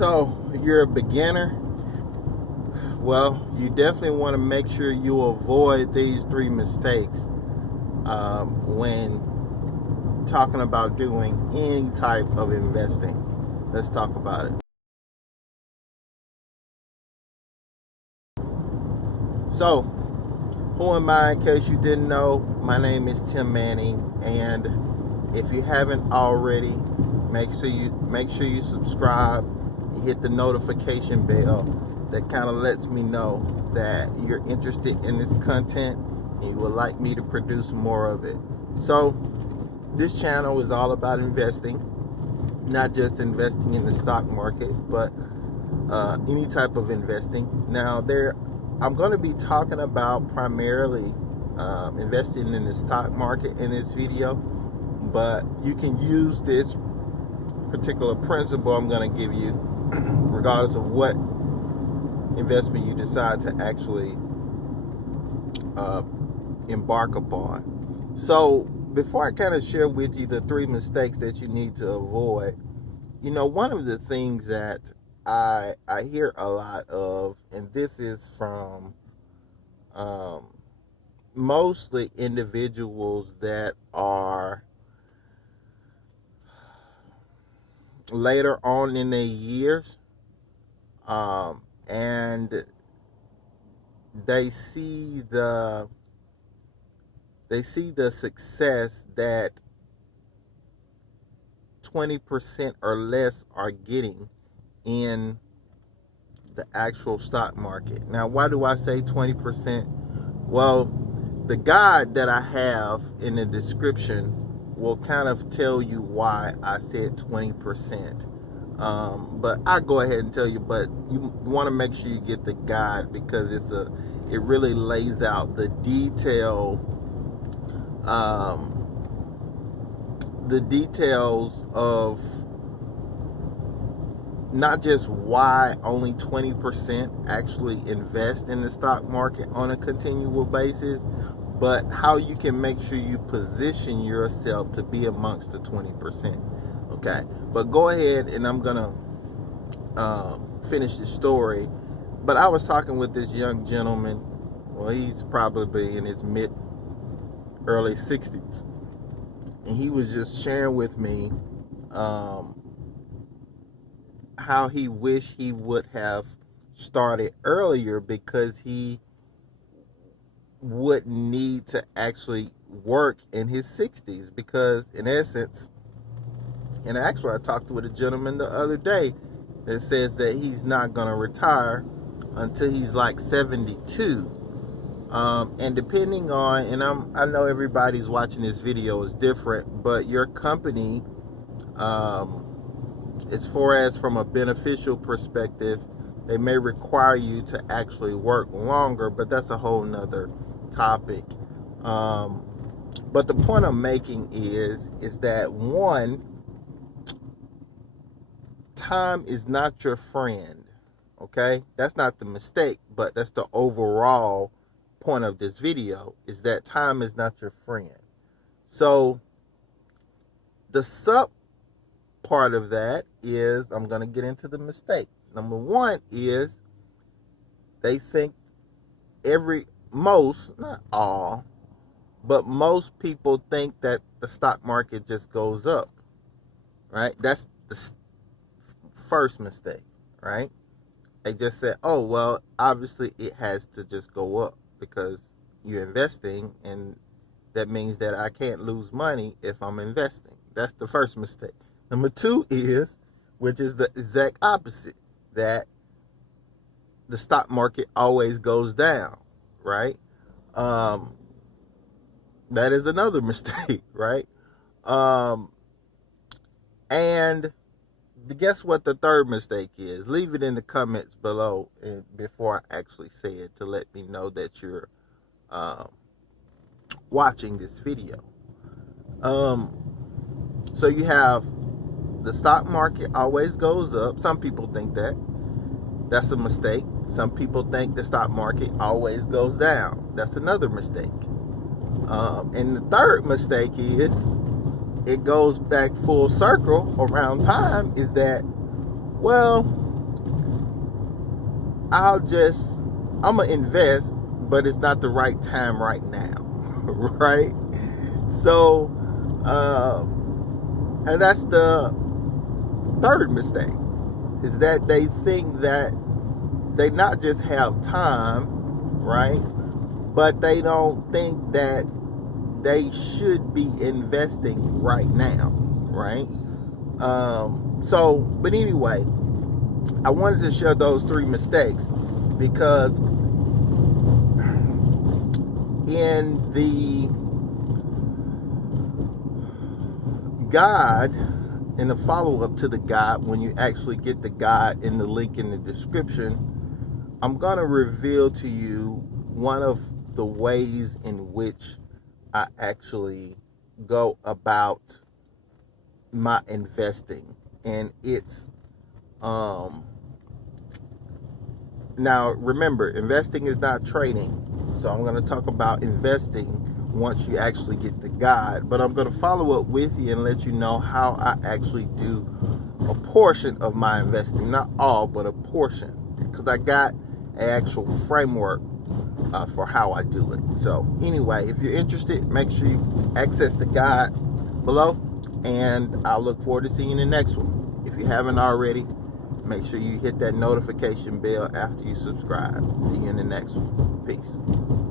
So you're a beginner. Well, you definitely want to make sure you avoid these three mistakes when talking about doing any type of investing. Let's talk about it. So, who am I? In case you didn't know, my name is Tim Manning, and if you haven't already, make sure you subscribe. You hit the notification bell. That kind of lets me know that you're interested in this content and you would like me to produce more of it. So, this channel is all about investing, not just investing in the stock market, but any type of investing. Now, I'm going to be talking about primarily investing in the stock market in this video, but you can use this particular principle I'm going to give you regardless of what investment you decide to actually embark upon. So before I kind of share with you the three mistakes that you need to avoid, you know, one of the things that I hear a lot of, and this is from mostly individuals that are later on in their years, and they see the success that 20% or less are getting in the actual stock market. Now, why do I say 20%? Well, the guide that I have in the description will kind of tell you why I said 20%. But I go ahead and tell you, but you want to make sure you get the guide because it really lays out the details of not just why only 20% actually invest in the stock market on a continual basis, but how you can make sure you position yourself to be amongst the 20%. Okay, but go ahead, and I'm gonna finish the story. But I was talking with this young gentleman. Well, he's probably in his early 60s, and he was just sharing with me how he wished he would have started earlier because he wouldn't need to actually work in his 60s, because in essence, and actually I talked with a gentleman the other day that says that he's not going to retire until he's like 72. And depending on, and I know everybody's watching this video is different, but your company, as far as from a beneficial perspective, they may require you to actually work longer, but that's a whole nother topic. But the point I'm making is that one, time is not your friend. Okay, that's not the mistake, but that's the overall point of this video, is that time is not your friend. So the sub part of that is, I'm going to get into the mistake. Number one is they think not all, but most people think that the stock market just goes up, right? That's the first mistake, right? They just said, oh, well, obviously it has to just go up because you're investing, and that means that I can't lose money if I'm investing. That's the first mistake. Number two is, which is the exact opposite, that the stock market always goes down, right? That is another mistake, right? And guess what the third mistake is? Leave it in the comments below and before I actually say it, to let me know that you're watching this video. So you have the stock market always goes up. Some people think that. That's a mistake. Some people think the stock market always goes down. That's another mistake. And the third mistake is, it goes back full circle around time, is that, well, I'm gonna invest, but it's not the right time right now, right? So, and that's the third mistake, is that they think that they not just have time, right? But they don't think that they should be investing right now, right? But anyway, I wanted to share those 3 mistakes because in the guide, in the follow-up to the guide, when you actually get the guide in the link in the description, I'm going to reveal to you one of the ways in which I actually go about my investing. And it's now remember, investing is not trading. So I'm going to talk about investing once you actually get the guide, but I'm going to follow up with you and let you know how I actually do a portion of my investing. Not all, but a portion, because I got an actual framework for how I do it. So anyway, if you're interested, make sure you access the guide below, and I look forward to seeing you in the next one. If you haven't already, make sure you hit that notification bell after you subscribe. See you in the next one. Peace.